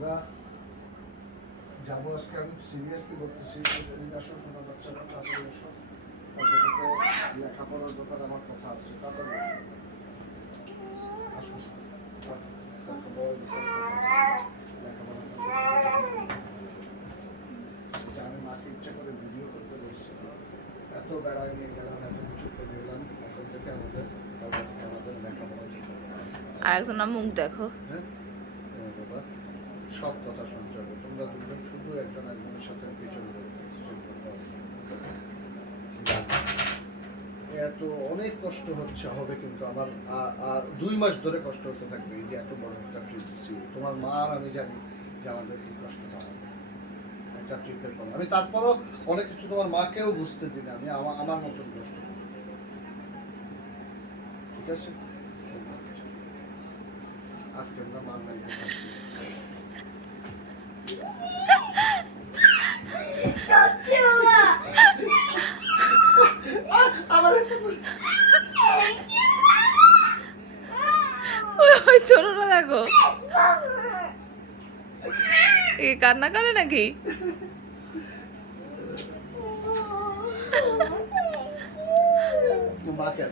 আমরা যাবো আজকে, আমি সিরিয়াসলি বলতেছি। তুমি আসো, শোনা বাচ্চারা তাড়াতাড়ি এসো, তাদের লেখাপড়ার ব্যাপারে আমার কথা আছে, তাড়াতাড়ি এসো, আসো। আমি মাকে ইচ্ছা করে ভিডিও করতে বলছি, এত বেড়ায় নিয়ে গেলাম, এত কিছু করে গেলাম, এখন থেকে আমাদের লেখাপড়া যেতে হবে। আর একজন মুখ দেখো। হ্যাঁ বাবা, সব কথা শুনতে হবে। তোমরা দুজন শুধু একজন একজনের সাথে পিছনে এত অনেক কষ্ট হচ্ছে হবে, কিন্তু আমার আর 2 মাস ধরে কষ্ট হতে থাকবে। এই যে এত বড় একটা ট্রিপ দিচ্ছি, তোমার মা আর আমি জানি যে আমাদের কি কষ্টটা হবে একটা ট্রিপের পর। আমি তারপরও অনেক কিছু তোমার মাকেও বুঝতে দিই না, আমি আমার মতন কষ্ট করি, ঠিক আছে? আজকে আমরা মার বাড়িতে থাকছি। ওই ছোটটা দেখো, কান্না করে নাকি? মাকে